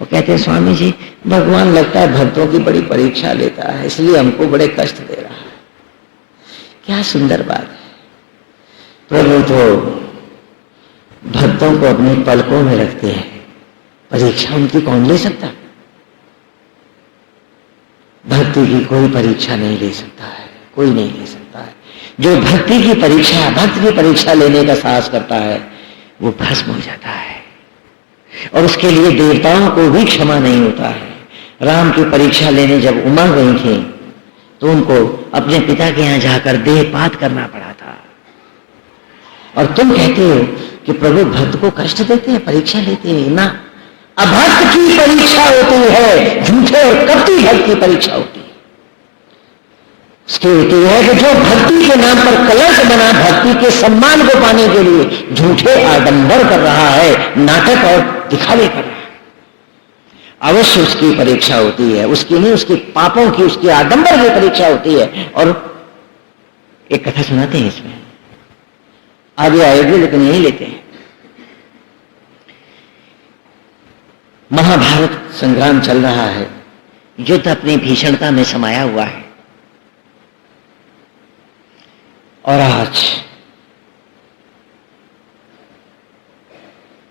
वो कहते हैं स्वामी जी भगवान लगता है भक्तों की बड़ी परीक्षा लेता है, इसलिए हमको बड़े कष्ट दे रहा है। क्या सुंदर बात है। प्रभु तो भक्तों को अपने पलकों में रखते हैं, परीक्षा उनकी कौन ले सकता? भक्ति की कोई परीक्षा नहीं ले सकता है, कोई नहीं ले सकता है। जो भक्ति की परीक्षा, भक्त की परीक्षा लेने का साहस करता है वो भस्म हो जाता है, और उसके लिए देवताओं को भी क्षमा नहीं होता है। राम की परीक्षा लेने जब उमा गई थी तो उनको अपने पिता के यहां जाकर देहपात करना पड़ा था। और तुम कहते हो कि प्रभु भक्त को कष्ट देते हैं, परीक्षा लेते हैं? ना, अभक्त की परीक्षा होती है, झूठे और कपटी भक्त की परीक्षा होती है। उसकी होती है कि जो भक्ति के नाम पर कलश बना भक्ति के सम्मान को पाने के लिए झूठे आडंबर कर रहा है, नाटक और दिखावे कर रहा है, अवश्य उसकी परीक्षा होती है। उसकी नहीं, उसके पापों की, उसके आडंबर की परीक्षा होती है। और एक कथा सुनाते हैं, इसमें आगे आएगी लेकिन यही लेते हैं। महाभारत संग्राम चल रहा है, युद्ध अपनी भीषणता में समाया हुआ है, और आज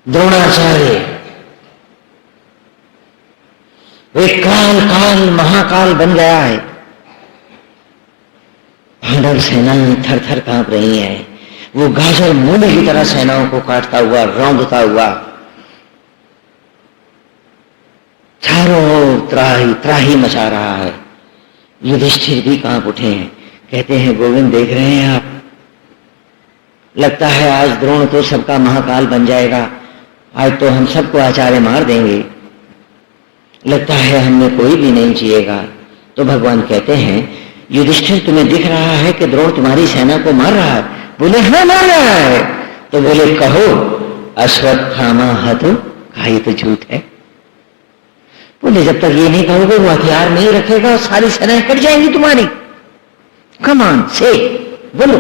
द्रोणाचार्य एक काल काल महाकाल बन गया है। पांडव सेनाएं थर थर कांप रही हैं। वो गाजर मूली की तरह सेनाओं को काटता हुआ, रौंदता हुआ चारों ओर त्राही त्राही मचा रहा है। युधिष्ठिर भी कांप उठे हैं, कहते हैं गोविंद देख रहे हैं आप, लगता है आज द्रोण तो सबका महाकाल बन जाएगा, आज तो हम सबको आचार्य मार देंगे, लगता है हमें कोई भी नहीं जिएगा। तो भगवान कहते हैं युधिष्ठिर तुम्हें दिख रहा है कि द्रोण तुम्हारी सेना को मार रहा है? बोले हाँ मार रहा है। तो बोले कहो अश्वत्थामा हतो, कहा ये तो झूठ है। बोले जब तक ये नहीं कहोगे वो हथियार नहीं रखेगा और सारी सेनाएं कट जाएंगी तुम्हारी। कम ऑन से बोलो।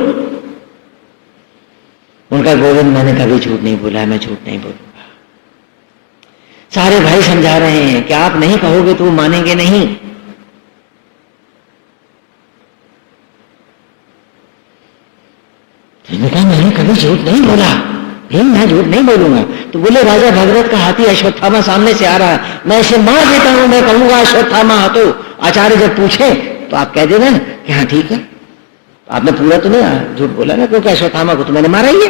उनका गोविंद मैंने कभी झूठ नहीं बोला, मैं झूठ नहीं बोलूंगा। सारे भाई समझा रहे हैं कि आप नहीं कहोगे तो वो मानेंगे नहीं। मैंने कभी झूठ नहीं बोला, मैं झूठ नहीं बोलूंगा। तो बोले राजा भगरथ का हाथी अश्वत्थामा सामने से आ रहा है, मैं इसे मार देता हूं, मैं कहूंगा अश्वत्थामा हतो। आचार्य जब पूछे तो आप कह देना कि हाँ ठीक है। तो आपने पूरा तो नहीं झूठ बोला ना, क्योंकि अश्वत्थामा को तो मैंने मारा ही है।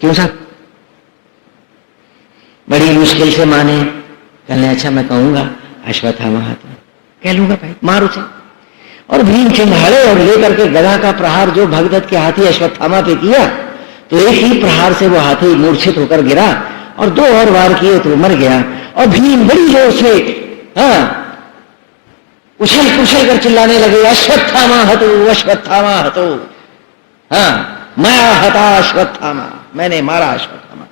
क्यों साहब? बड़ी मुश्किल से माने, कहने अच्छा मैं कहूंगा अश्वत्थामा हतो, कह लूंगा भाई, मार उसे। और भीम चिंघाड़े और लेकर के गदा का प्रहार जो भगदत्त के हाथी अश्वत्थामा पे किया, तो एक ही प्रहार से वो हाथी मूर्छित होकर गिरा, और दो और वार किए तो मर गया। और भीम बड़ी जोर से उछल कुछल कर चिल्लाने लगे अश्वत्थामा हतो, अश्वत्थामा हतो, मैं हता अश्वत्थामा, मैंने मारा अश्वत्थामा।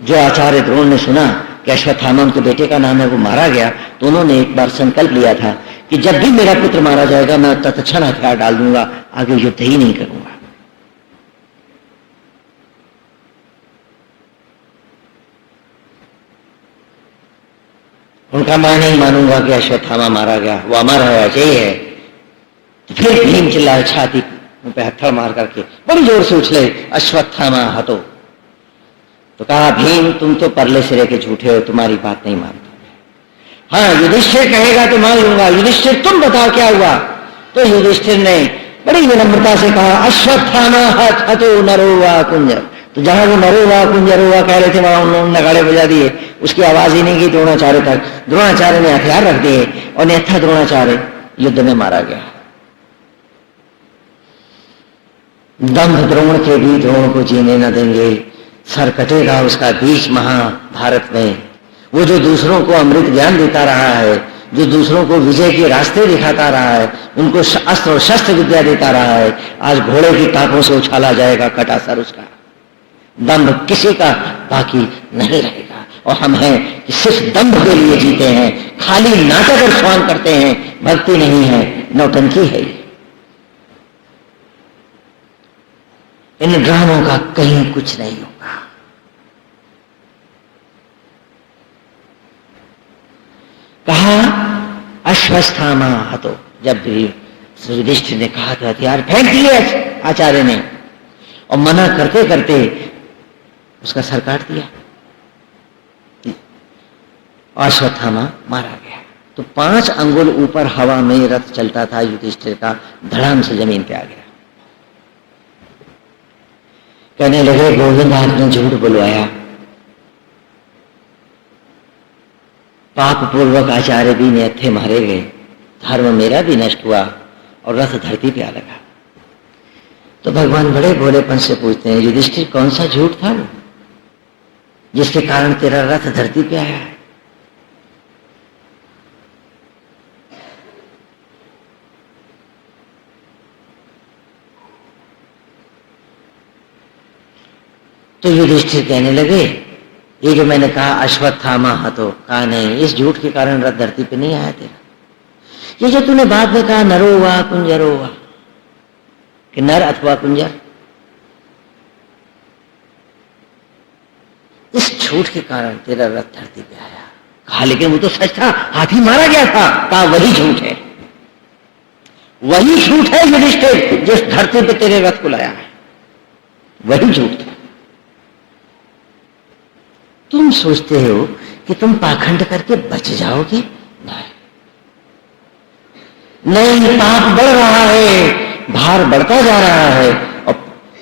जो आचार्य द्रोण ने सुना कि अश्वत्थामा उनके बेटे का नाम है, वो मारा गया, तो उन्होंने एक बार संकल्प लिया था कि जब भी मेरा पुत्र मारा जाएगा मैं तत्क्षण हथियार डाल दूंगा, आगे युद्ध ही नहीं करूंगा। उनका मैं नहीं मानूंगा कि अश्वत्थामा मारा गया, वो अमर है, अजय है। तो फिर भीम चिल्लाए छाती पे हत्थड़ मार करके बड़ी जोर से उछले अश्वत्थामा हतो। तो कहा भीम तुम तो परले सिरे के झूठे हो, तुम्हारी बात नहीं मानता। हाँ युधिष्ठिर कहेगा तो मान लूंगा, युधिष्ठिर तुम बताओ क्या हुआ। तो युधिष्ठिर ने बड़ी विनम्रता से कहा अश्वत्थामा हतो नरो वा कुंजर। तो जहां वो नरो वा कुंजरो वा कह रहे थे वहां उन्होंने नगाड़े बजा दिए, उसकी आवाज ही नहीं गई द्रोणाचार्य तक। द्रोणाचार्य ने हथियार रख दिए और अन्यथा द्रोणाचार्य युद्ध में मारा गया। दंभ द्रोण के भी द्रोण को जीने न देंगे, सर कटेगा उसका बीच महाभारत में। वो जो दूसरों को अमृत ज्ञान देता रहा है, जो दूसरों को विजय के रास्ते दिखाता रहा है, उनको अस्त्र और शस्त्र विद्या देता रहा है, आज घोड़े की टापों से उछाला जाएगा, कटा सर उसका। दंभ किसी का बाकी नहीं रहेगा। और हम हैं कि सिर्फ दंभ के लिए जीते हैं, खाली नाटक और स्वांग करते हैं, भक्ति नहीं है, नौटंकी है। इन ड्रामों का कहीं कुछ नहीं होगा। कहा अश्वस्थामा हतो। जब युधिष्ठिर ने कहा कि हथियार फेंक दिए आचार्य ने, और मना करते करते उसका सर काट दिया, अश्वत्थामा मारा गया। तो 5 अंगुल ऊपर हवा में रथ चलता था युधिष्ठिर का, धड़ाम से जमीन पे आ गया। कहने लगे गोविंद आपने झूठ बुलवाया, पाप पूर्वक आचार्य भी नेत्थे मारे गए, धर्म मेरा भी नष्ट हुआ और रथ धरती पे आ लगा। तो भगवान बड़े भोलेपन से पूछते हैं, युधिष्ठिर कौन सा झूठ था वो जिसके कारण तेरा रथ धरती पे आया है? तो युधिष्ठिर कहने लगे, ये जो मैंने कहा अश्वत्थामा हतो, कहा नहीं, इस झूठ के कारण रथ धरती पे नहीं आया तेरा। ये जो तूने बाद में कहा नरो वा कुंजरो वा, कि नर अथवा कुंजर, इस झूठ के कारण तेरा रथ धरती पे आया। कहा लेकिन वो तो सच था, हाथी मारा गया था। कहा वही झूठ है, वही झूठ है युधिष्ठिर जिस धरती पे तेरे रथ को लाया है, वही झूठ था। तुम सोचते हो कि तुम पाखंड करके बच जाओगे? नहीं, पाप बढ़ रहा है, भार बढ़ता जा रहा है, और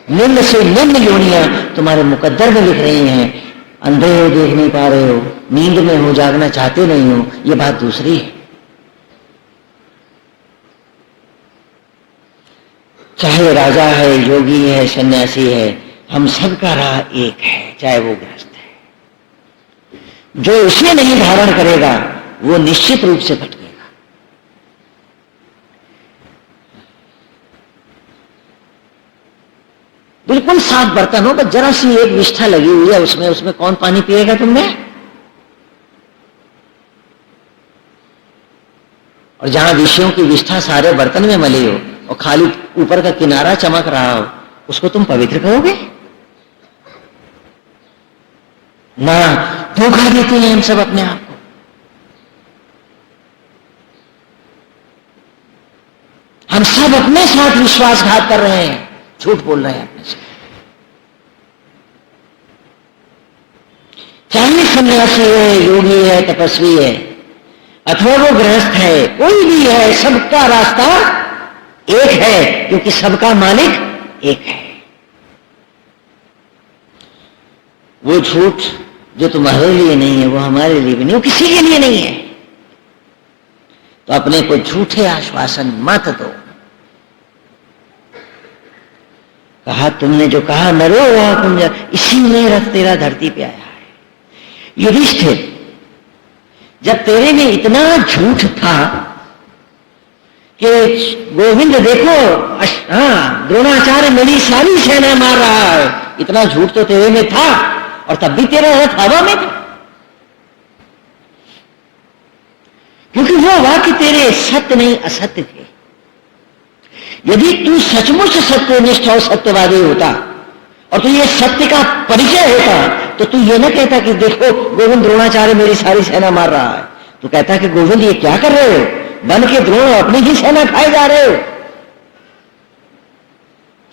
निम्न से निम्न योनियां तुम्हारे मुकद्दर में लिख रही हैं। अंधे हो, देख नहीं पा रहे हो, नींद में हो, जागना चाहते नहीं हो, ये बात दूसरी है। चाहे राजा है, योगी है, सन्यासी है, हम सबका राह एक है, चाहे वो गृहस्थ है। जो उसे नहीं धारण करेगा वो निश्चित रूप से भटकेगा। बिल्कुल साफ बर्तन हो, बस जरा सी एक विष्ठा लगी हुई है उसमें कौन पानी पिएगा तुमने? और जहां विषयों की विष्ठा सारे बर्तन में मली हो और खाली ऊपर का किनारा चमक रहा हो, उसको तुम पवित्र कहोगे? ना, धोखा देते हैं हम सब अपने आप को। हम सब अपने साथ विश्वासघात कर रहे हैं, झूठ बोल रहे हैं अपने से। चाहे सन्यासी है, योगी है, तपस्वी है, अथवा वो गृहस्थ है, कोई भी है, सबका रास्ता एक है, क्योंकि सबका मालिक एक है। वो झूठ जो तुम्हारे लिए नहीं है वो हमारे लिए भी नहीं, वो किसी के लिए नहीं है। तो अपने को झूठे आश्वासन मत दो। कहा तुमने जो कहा नरो वा कुंजर, इसी में रथ तेरा धरती पे आया है। युधिष्ठिर, जब तेरे में इतना झूठ था कि गोविंद देखो, हाँ, द्रोणाचार्य मेरी सारी सेना मार रहा है, इतना झूठ तो तेरे में था, और तब भी तेरा रथ हवा में था, क्योंकि वो वाक्य तेरे सत्य नहीं असत्य थे। यदि तू सचमुच सत्यनिष्ठ और सत्यवादी होता और तू ये सत्य का परिचय होता, तो तू ये ना कहता कि देखो गोविंद द्रोणाचार्य मेरी सारी सेना मार रहा है। तू कहता कि गोविंद ये क्या कर रहे हो, बन के द्रोण अपनी ही सेना खाए जा रहे हो।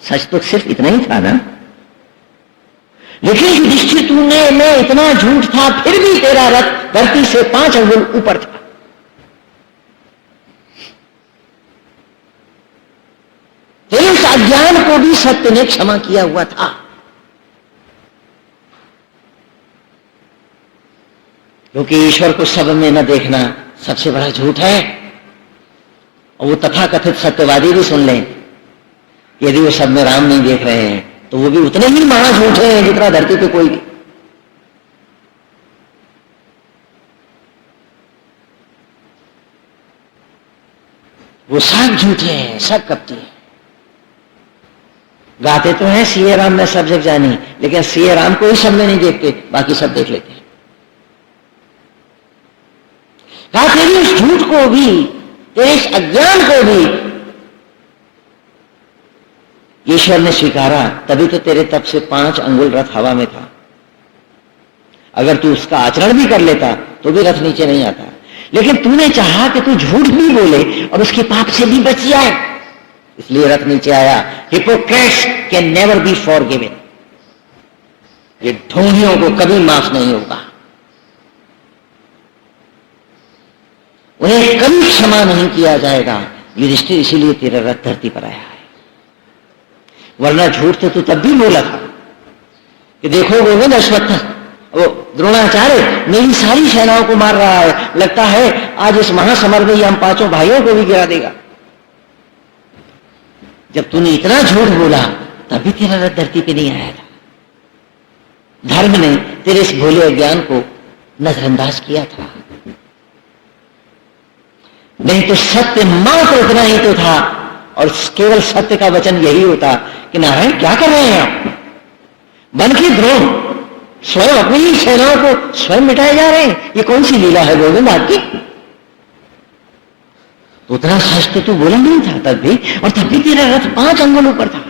सच तो सिर्फ इतना ही था ना। लेकिन युधिष्ठिर तूने में इतना झूठ था, फिर भी तेरा रथ धरती से 5 अंगुल ऊपर था। तेरे उस अज्ञान को भी सत्य ने क्षमा किया हुआ था। क्योंकि ईश्वर को सब में न देखना सबसे बड़ा झूठ है। और वो तथाकथित सत्यवादी भी सुन लें, यदि वो सब में राम नहीं देख रहे हैं तो वो भी उतने ही महाझूठ हैं जितना धरती पे कोई भी। वो सब झूठे हैं, सब कपटी हैं। गाते तो हैं सीए राम में सब जग जानी, लेकिन सीए राम को ही सब में नहीं देखते, बाकी सब देख लेते हैं। कहा तेरी उस झूठ को भी, तेरे इस अज्ञान को भी ईश्वर ने स्वीकारा, तभी तो तेरे तब से 5 अंगुल रथ हवा में था। अगर तू उसका आचरण भी कर लेता तो भी रथ नीचे नहीं आता। लेकिन तूने चाहा कि तू झूठ भी बोले और उसके पाप से भी बच जाए, इसलिए रथ नीचे आया। Hippocrates can never be forgiven, ये ढोंगियों को कभी माफ नहीं होगा, उन्हें कभी क्षमा नहीं किया जाएगा। युधिष्ठिर इसीलिए तेरा रथ धरती पर आया है, वरना झूठ तो तू तब भी बोला था कि देखो गोविंद अश्वत्थ वो द्रोणाचार्य मेरी सारी सेनाओं को मार रहा है, लगता है आज इस महासमर में हम पांचों भाइयों को भी गिरा देगा। जब तूने इतना झूठ बोला तभी तेरा रथ धरती पे नहीं आया था। धर्म ने तेरे इस भोले अज्ञान को नजरअंदाज किया था, नहीं तो सत्य मात्र इतना ही तो था, और केवल सत्य का वचन यही होता कि नारायण क्या कर रहे हैं आप, बन के द्रोण स्वयं अपनी ही सेनाओं को स्वयं मिटाए जा रहे हैं, ये कौन सी लीला है गोविंद आपकी। तो उतना सच तो तू बोला नहीं था तब भी, और तब भी तेरा रथ 5 अंगुल ऊपर था।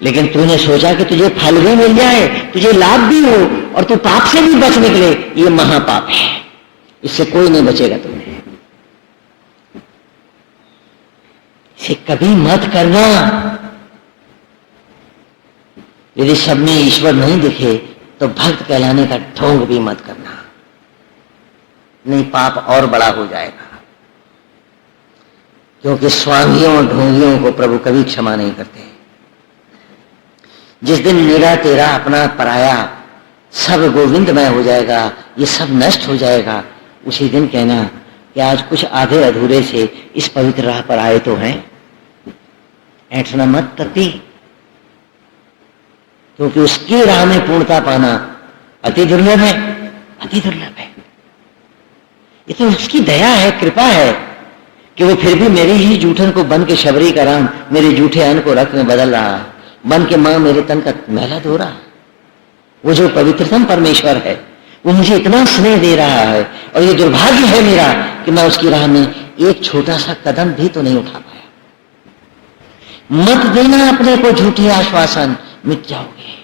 लेकिन तूने सोचा कि तुझे फल भी मिल जाए, तुझे लाभ भी हो और तू पाप से भी बच निकले, ये महापाप है, इससे कोई नहीं बचेगा तुम्हें, इसे कभी मत करना। यदि सब में ईश्वर नहीं दिखे तो भक्त कहलाने का ढोंग भी मत करना, नहीं पाप और बड़ा हो जाएगा, क्योंकि स्वांगियों और ढोंगियों को प्रभु कभी क्षमा नहीं करते। जिस दिन मेरा तेरा अपना पराया सब गोविंदमय हो जाएगा, ये सब नष्ट हो जाएगा, उसी दिन कहना कि आज कुछ आधे अधूरे से इस पवित्र राह पर आए तो हैं, ऐठना मत तत्ती, क्योंकि उसकी राह में पूर्णता पाना अति दुर्लभ है, अति दुर्लभ है। ये तो उसकी दया है, कृपा है कि वो फिर भी मेरे ही जूठन को बन के शबरी का राम मेरे जूठे अन्न को रक्त में बदल रहा है, बन के मां मेरे तन का मैला धो रहा है। वो जो पवित्रतम परमेश्वर है वो मुझे इतना स्नेह दे रहा है, और ये दुर्भाग्य है मेरा कि मैं उसकी राह में एक छोटा सा कदम भी तो नहीं उठा पाया। मत देना अपने को झूठे आश्वासन, मिट जाओगे।